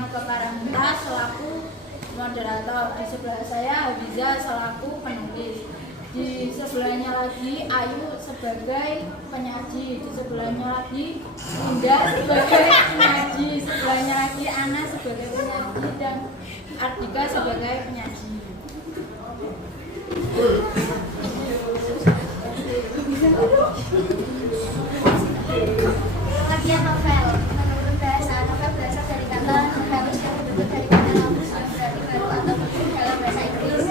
Priyanka Paramita selaku moderator. Di sebelah saya Habiza selaku penulis. Di sebelahnya lagi Ayu sebagai penyaji. Di sebelahnya lagi Indah sebagai penyaji. Sebelahnya lagi Ana sebagai penyaji dan Ardika sebagai penyaji. Pengertian novel. Menurut bahasa, novel berasal dari kata novelus yang berbentuk dari kata novus yang berarti baru atau baru dalam bahasa Inggris.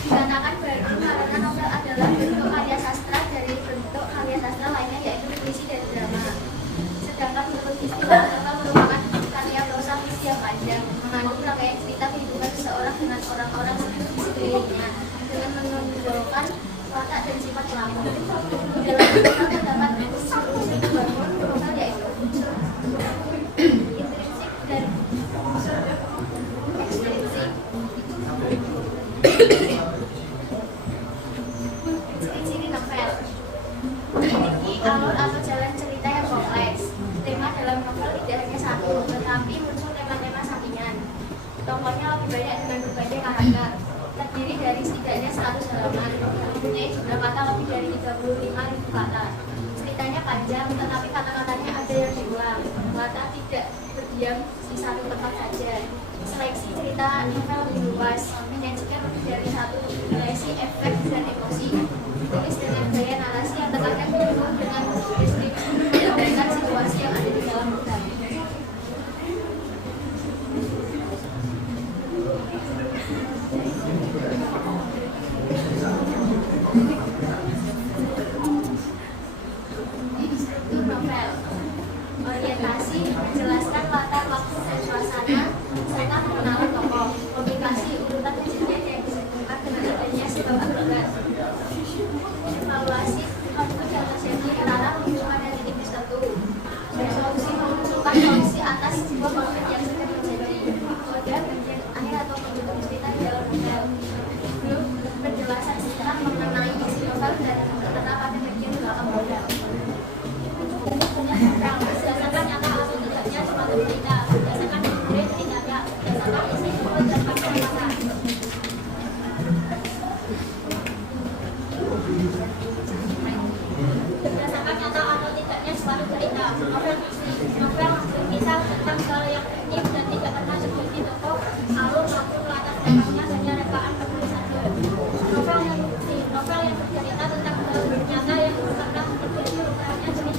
Dikatakan baru karena novel adalah bentuk karya sastra dari bentuk karya sastra lainnya, yaitu puisi dan drama. Sedangkan menurut istilah, novel merupakan karya prosa puisi yang panjang, mengandung rangkaian cerita kehidupan seseorang dengan orang-orang di sekelilingnya, dengan menonjolkan watak dan sifat pelaku. Di dalam novel terdapat unsur bangun novel, yaitu unsur intrinsik dan ekstrinsik. Ciri-ciri novel memiliki alur atau jalan cerita yang kompleks. Tema dalam novel tidak hanya satu, tetapi muncul tema-tema sampingan. Tokohnya lebih banyak dengan berbagai karakter, terdiri dari setidaknya 100 halaman, mempunyai jumlah kata lebih dari 35.000 kata. Ceritanya panjang, tetapi kata-katanya ada yang diulang. Kata tidak berdiam di satu tempat saja. Seleksi cerita novel lebih luas, menyajikan lebih dari satu dimensi efek dan emosi. Ditulis dengan gaya narasi yang terkadang penuh dengan deskripsi menggambarkan situasi yang ada di dalam novel. Struktur novel. Orientasi menjelaskan latar waktu dan suasana serta pengenalan tokoh. Komplikasi urutan kejadian yang disebutkan dengan adanya sebab akibat. Evaluasi konflik yang terjadi antara hubungan dan titik tertentu. Resolusi memunculkan solusi atas sebuah konflik yang sedang terjadi. Kode bagian akhir atau penutup cerita di dalam novel. Grup penjelasan singkat mengenai isi novel dan tertera pada bagian belakang novel. Berdasarkan nyata atau tidaknya suatu cerita, berdasarkan genre ceritanya, berdasarkan isi novel dan kata-kata. Berdasarkan nyata atau tidaknya suatu cerita, novel fiksi, novel berkisah tentang hal yang unik dan tidak pernah terjadi tokoh, alur maupun latar belakangnya hanya rekaan penulis saja. Novel yang fiksi, novel yang bercerita tentang hal nyata yang pernah terjadi, rupanya jenis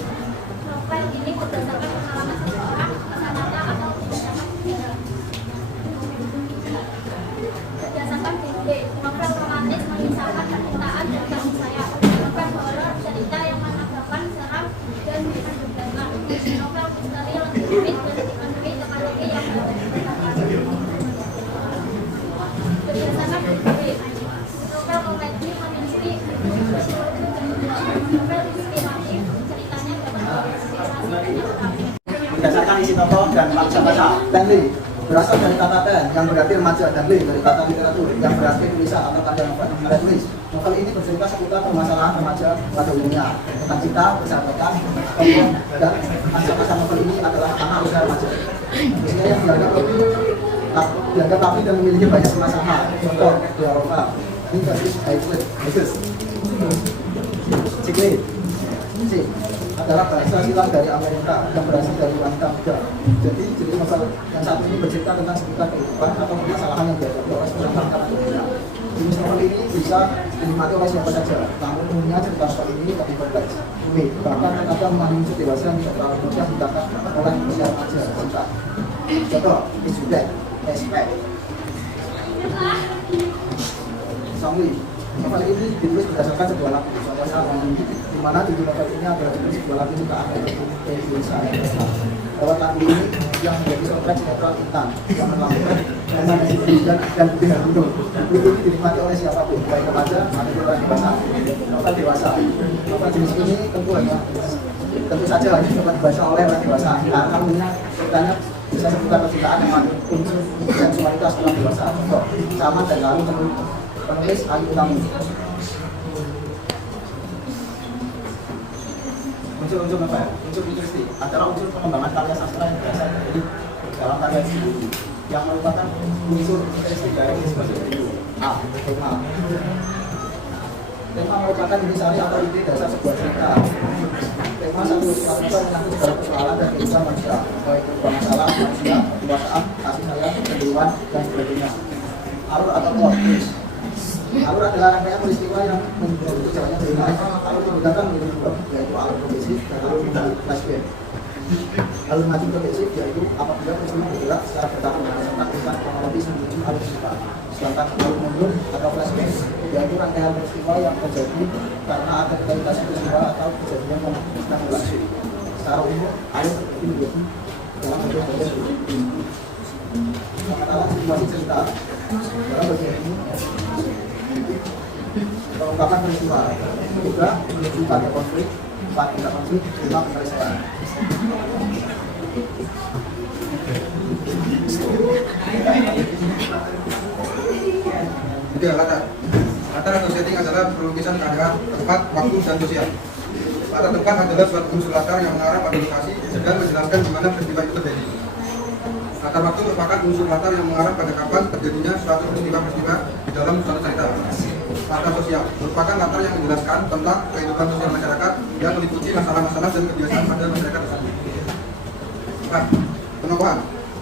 novel ini berdasarkan pengalaman seseorang, kisah nyata atau berdasarkan sejarah. Berdasarkan genre, novel romantis mengisahkan percintaan dan kasih sayang. Novel horor, cerita yang menambahkan seram dan menegangkan. Novel misteri lebih rumit dan dipenuhi teka-teki yang berbeda. Berdasarkan genre, novel komedi memiliki psikologi dan novel inspiratif, ceritanya dapat menginspirasi banyak orang. Berdasarkan isi tokoh dan baca. Stanley berasal dari kata ten yang berarti remaja dan Lee dari kata literatur yang berarti tulisan atau karya novel. Tulis. Novel ini bercerita seputar permasalahan remaja pada umumnya tentang cinta, persahabatan, tokoh dan masa-masa novel ini adalah anak usia remaja. Usia yang dianggap rapi dan memiliki banyak permasalahan. Contoh, Dialogam, ini versus Hegels. Cikli adalah bahasa silang dari Amerika yang berasal dari wanita muda. Jadi jenis novel yang satu ini bercerita tentang seputar kehidupan atau permasalahan yang dihadapi oleh seorang karakter dunia. Jenis novel ini bisa dinikmati oleh siapa saja, namun umumnya cerita novel ini lebih kompleks. Bahkan terkadang mengandung dewasa yang tidak terlalu mudah ditangkap oleh usia remaja. Contoh, Isbek, Respect, Songli. Novel ini ditulis berdasarkan sebuah lagu, contohnya Abang, di mana tujuh novel ini adalah jenis sebuah lagu ciptaan dari Indonesia. Lewat lagu ini yang menjadi soundtrack sinetron Intan yang melakukan dan Budi Hartono. Lagu ini dinikmati oleh siapapun, baik remaja maupun orang dewasa. Novel dewasa. Novel jenis ini tentu saja hanya dapat dibaca oleh orang dewasa. Karena ceritanya bisa seputar percintaan yang mengandung unsur seksualitas orang dewasa. Contoh, Sama dan Lalu penulis Ayu Utami. Unsur-unsur novel, unsur literasi adalah unsur pengembangan karya sastra yang biasa jadi baik sendiri yang merupakan unsur estetik dari sebagai berikut. A. Tema. Tema merupakan intisari atau ide dasar sebuah cerita. Tema satu menyangkut segala persoalan dan kehidupan manusia, baik berupa masalah manusia, kedewasaan, kasih sayang, kehidupan, dan sebagainya. Alur atau plot twist. Alur adalah rangkaian peristiwa yang membentuk jalannya cerita. Alur membedakan menjadi dua, yaitu alur progresif dan alur flashback. Alur maju progresif yaitu apabila peristiwa bergerak secara bertahap serta tingkat kronologis menuju alur cerita. Sedangkan alur mundur atau flashback yaitu rangkaian peristiwa yang terjadi karena ada kualitas peristiwa atau kejadian yang sedang berlangsung. Secara umum, alur terbagi menjadi dalam bagian-bagian berikut. Pertama, situasi cerita. Dalam bagian ini pengungkapan peristiwa. Ketiga, menuju pada konflik. 4, tidak konflik. 5, penyelesaian. Tiga, latar. Latar atau setting adalah pelukisan keadaan, tempat, waktu, dan sosial. Latar tempat adalah suatu unsur latar yang mengarah pada lokasi dan menjelaskan di mana peristiwa itu terjadi. Latar waktu merupakan unsur latar yang mengarah pada kapan terjadinya suatu peristiwa di dalam suatu cerita. Latar sosial merupakan latar yang menjelaskan tentang kehidupan sosial masyarakat yang meliputi masalah-masalah dan kebiasaan pada masyarakat tersebut. Nah, penokohan.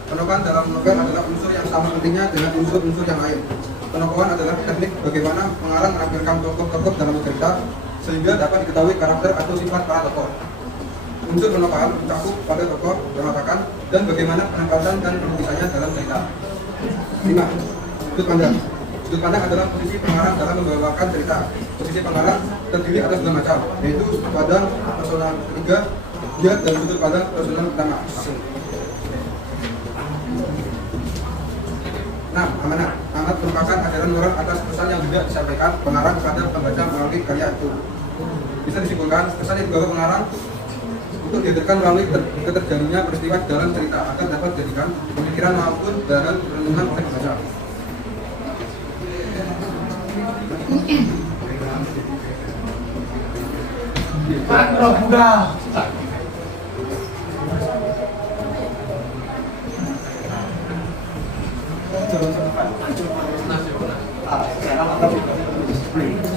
Penokohan dalam novel adalah unsur yang sama pentingnya dengan unsur-unsur yang lain. Penokohan adalah teknik bagaimana pengarang menampilkan tokoh-tokoh dalam cerita sehingga dapat diketahui karakter atau sifat para tokoh. Unsur penokohan mencakup pada tokoh, perwatakan, dan bagaimana penempatan dan penulisannya dalam cerita. 5. Sudut pandang. Sudut pandang adalah posisi pengarang dalam membawakan cerita. Posisi pengarang terdiri atas dua macam, yaitu sudut pandang personal ketiga, dia dan sudut pandang personal pertama. 6. Amanat. Amanat merupakan ajaran moral atas pesan yang tidak disampaikan pengarang kepada pembaca melalui karya itu. Bisa disimpulkan, pesan yang dibawa pengarang untuk dihadirkan melalui keterjadinya peristiwa dalam cerita agar dapat dijadikan pemikiran maupun bahan renungan oleh pembaca. Pak Bro, udah.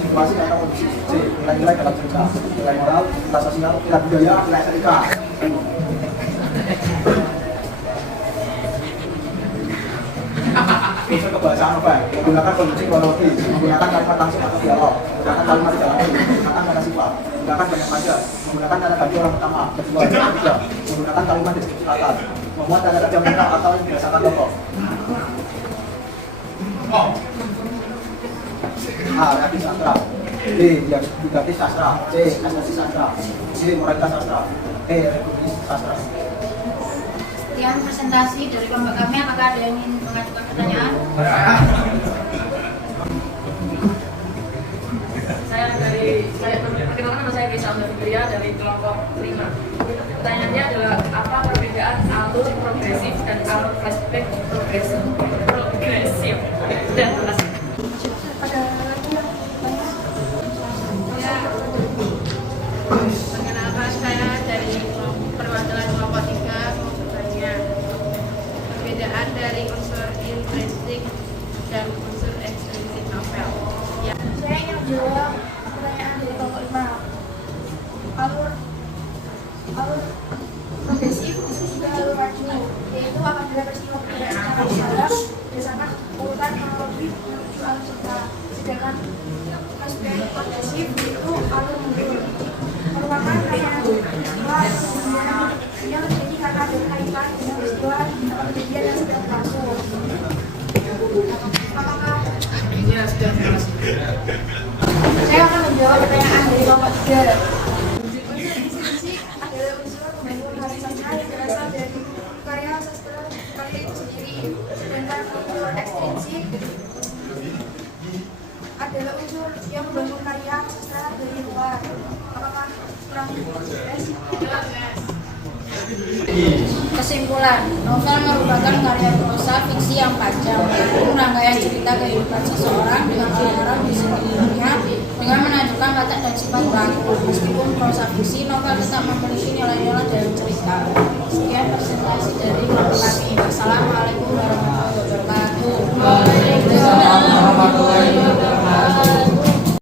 Situasi atau kondisi C, nilai-nilai dalam cerita, nilai moral, nilai sosial, nilai budaya, nilai etika. Unsur kebahasaan novel, menggunakan kondisi kronologis, menggunakan kalimat langsung atau dialog, menggunakan kalimat tidak langsung, menggunakan kata sifat, menggunakan banyak panja, menggunakan tanda ganti orang pertama, kedua, ketiga, menggunakan kalimat deskripsi latar, memuat tanda kerja mental atau yang berdasarkan tokoh. A. Reaksi sastra. B. Didatif sastra. C. Estetik sastra. D. Moralitas sastra. E. Republik sastra. Sekian presentasi dari kelompok kami. Apakah ada yang ingin mengajukan pertanyaan? Perkenalkan nama saya Bisa Fikiria dari kelompok 5. Pertanyaannya adalah apa perbedaan alur progresif dan alur flashback progresif? Dan perkenalkan saya dari perwakilan kelompok 3 mau bertanya perbedaan dari unsur intrinsik dan unsur ekstrinsik novel. Ya. Saya ingin menjawab pertanyaan dari kelompok 5. Alur progresif itu juga alur maju, yaitu apabila peristiwa bergerak secara bersalah berdasarkan urutan kronologi menuju alur cerita. Sedangkan flashback progresif itu alur mundur, merupakan rangkaian peristiwa yang terjadi karena ada kaitan dengan peristiwa atau kejadian yang sedang berlangsung. Apakah saya akan menjawab pertanyaan dari kelompok 3. Unsur intrinsik adalah unsur pembentuk karya sastra yang berasal dari karya sastra karya itu sendiri. Sedangkan unsur ekstrinsik adalah unsur yang membangun karya sastra dari luar. Apakah kurang jelas? Kesimpulan, novel merupakan karya prosa fiksi yang panjang, yaitu rangkaian cerita kehidupan seseorang dengan alur di sendirinya dengan menunjukkan watak dan sifat pelaku. Meskipun prosa fiksi, novel tetap memiliki nilai-nilai dalam cerita. Sekian presentasi dari kelompok kami. Wassalamualaikum